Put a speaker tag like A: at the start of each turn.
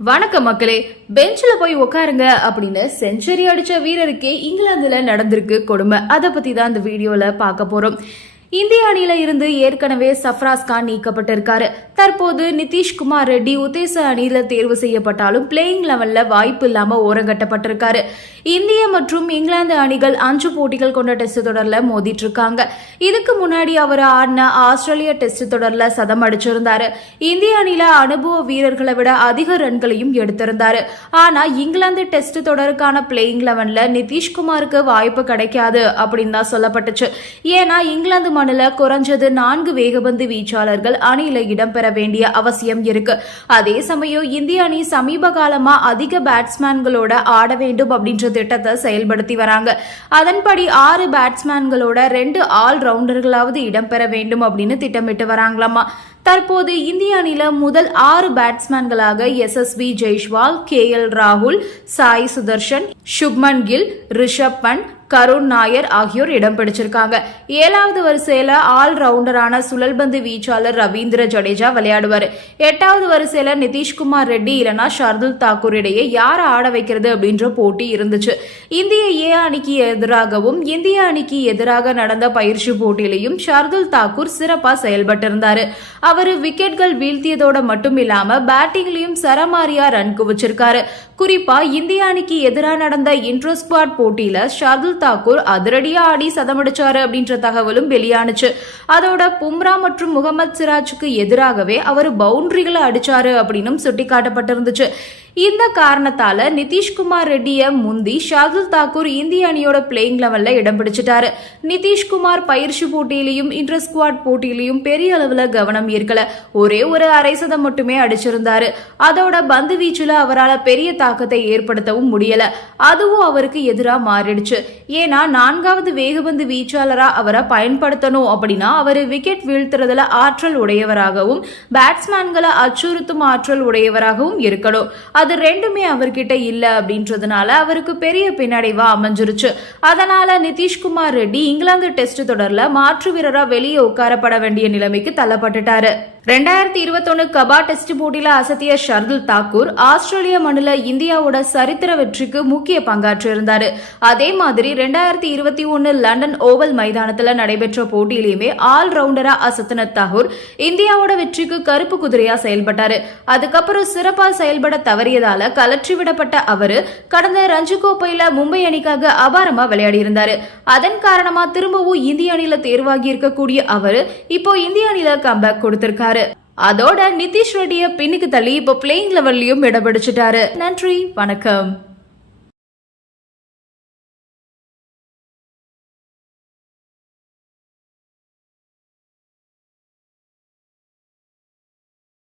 A: வணக்கம் மக்களே பெஞ்சில் போய் உட்காருங்க அப்படின்னு செஞ்சுரி அடித்த வீரருக்கே இங்கிலாந்துல நடந்திருக்கு கொடுமை. அதை பற்றி தான் இந்த வீடியோவில் பார்க்க போகிறோம் இந்திய அணியில இருந்து ஏற்கனவே சஃப்ராஸ் கான் நீக்கப்பட்டிருக்காரு. தற்போது நிதிஷ்குமார் ரெட்டி உத்தேச அணியில தேர்வு செய்யப்பட்டாலும் பிளேயிங் லெவல்ல வாய்ப்பு இல்லாம ஓரங்கட்டப்பட்டிருக்காரு. இந்திய மற்றும் இங்கிலாந்து அணிகள் அஞ்சு போட்டிகள் கொண்ட டெஸ்ட் தொடர்ல மோதிட்டு இருக்காங்க இதுக்கு முன்னாடி அவர் ஆடின ஆஸ்திரேலிய டெஸ்ட் தொடர்ல சதம் அடிச்சிருந்தாரு. இந்திய அணியில அனுபவ வீரர்களை விட அதிக ரன்களையும் எடுத்திருந்தாரு. ஆனா இங்கிலாந்து டெஸ்ட் தொடருக்கான பிளேயிங் லெவன்ல நிதிஷ்குமாருக்கு வாய்ப்பு கிடைக்காது அப்படின்னு தான் சொல்லப்பட்டுச்சு. ஏன்னா இங்கிலாந்து மண்ணில் குறைஞ்சது நான்கு வேகபந்து வீச்சாளர்கள் அணியில இடம்பெற வேண்டிய அவசியம் இருக்கு. அதே சமயம் இந்திய அணி சமீப காலமா அதிக பேட்ஸ்மேன்களோட ஆட வேண்டும் அப்படின்ற திட்டத்தை செயல்படுத்தி வராங்க. அதன்படி ஆறு பேட்ஸ்மேன்களோட ரெண்டு ஆல் ரவுண்டர்களாவது இடம்பெற வேண்டும் அப்படின்னு திட்டமிட்டு வராங்களாமா. தற்போது இந்திய அணியில முதல் ஆறு பேட்ஸ்மேன்களாக எஸ்எஸ்வி ஜெய்ஷ்வால் கே எல் ராகுல் சாய் சுதர்ஷன் சுப்மன் கில் ரிஷப் பண்ட் கருண் நாயர் ஆகியோர் இடம் பிடிச்சிருக்காங்க ஏழாவது வரிசையில ஆல் ரவுண்டரான சுழல்பந்து வீச்சாளர் ரவீந்திர ஜடேஜா விளையாடுவார். எட்டாவது வரிசையில நிதிஷ்குமார் ரெட்டி இல்லைன்னா ஷர்துல் தாக்கூர் இடையே யாரை ஆட வைக்கிறது அப்படின்ற போட்டி இருந்துச்சு. இந்திய ஏ அணிக்கு எதிராகவும் இந்திய அணிக்கு எதிராக நடந்த பயிற்சி போட்டியிலையும் ஷர்துல் தாக்கூர் சிறப்பா செயல்பட்டிருந்தாரு. அவர் விக்கெட்கள் வீழ்த்தியதோட மட்டும் இல்லாம பேட்டிங்லயும் சரமாரியா ரன் குவிச்சிருக்காரு. குறிப்பா இந்திய அணிக்கு எதிராக நடந்த இன்ட்ரோ ஸ்குவாட் போட்டியில ஷர்துல் தாக்கூர் அதிரடியா ஆடி சதமடிச்சாரு அப்படின்ற தகவலும் வெளியானுச்சு. அதோட பும்ரா மற்றும் முகமது சிராஜுக்கு எதிராகவே அவர் பவுண்டரிகளை அடிச்சாரு அப்படின்னும் சுட்டிக்காட்டப்பட்டிருந்துச்சு. இந்த காரணத்தால நிதிஷ்குமார் ரெட்டிய முந்தி ஷாதுல் தாக்கூர் இந்திய அணியோட பிளேயிங் லெவல்ல இடம் பிடிச்சிட்டாரு. நிதிஷ்குமார் பயிற்சி போட்டியிலையும் இன்டர் ஸ்குவாட் போட்டியிலையும் பெரிய அளவுல கவனம் ஈர்க்கல. ஒரே ஒரு அரை சதம் மட்டுமே அடிச்சிருந்தாரு. அதோட பந்து வீச்சுல அவரால் பெரிய தாக்கத்தை ஏற்படுத்தவும் முடியல. அதுவும் அவருக்கு எதிராக மாறிடுச்சு. ஏன்னா நான்காவது வேகபந்து வீச்சாளரா அவரை பயன்படுத்தணும் அப்படின்னா அவர் விக்கெட் வீழ்த்துறதுல ஆற்றல் உடையவராகவும் பேட்ஸ்மேன்களை அச்சுறுத்தும் ஆற்றல் உடையவராகவும் இருக்கணும். அது ரெண்டுமே அவர்கிட்ட இல்ல அப்படின்றதுனால அவருக்கு பெரிய பின்னடைவா அமைஞ்சிருச்சு. அதனால நிதிஷ்குமார் ரெட்டி இங்கிலாந்து டெஸ்ட் தொடர்ல மாற்று வீரரா வெளியே உட்காரப்பட வேண்டிய நிலைமைக்கு தள்ளப்பட்டுட்டாரு. ரெண்டாயிரத்தி இருபத்தொன்னு கபா டெஸ்ட் போட்டியில அசத்திய ஷர்துல் தாக்கூர் ஆஸ்திரேலிய மண்ணில இந்தியாவோட சரித்திர வெற்றிக்கு முக்கிய பங்காற்றியிருந்தாரு. அதே மாதிரி ரெண்டாயிரத்தி இருபத்தி ஒன்னு லண்டன் ஓவல் மைதானத்தில் நடைபெற்ற போட்டியிலையுமே ஆல் ரவுண்டரா அசத்தின தாகூர் இந்தியாவோட வெற்றிக்கு கருப்பு குதிரையா செயல்பட்டாரு. அதுக்கப்புறம் சிறப்பா செயல்பட தவறியதால கலற்றி விடப்பட்ட அவரு கடந்த ரஞ்சி கோப்பையில மும்பை அணிக்காக அபாரமா விளையாடியிருந்தாரு. அதன் காரணமா திரும்பவும் இந்திய அணியில தேர்வாகி இருக்கக்கூடிய அவர் இப்போ இந்திய அணியில கம்பேக் கொடுத்திருக்காரு. அதோட நிதிஷ் ரெட்டிய பின்னுக்கு தள்ளி இப்போ பிளேயிங் லெவல்லையும் இடம் பிடிச்சிட்டாரு. நன்றி வணக்கம்.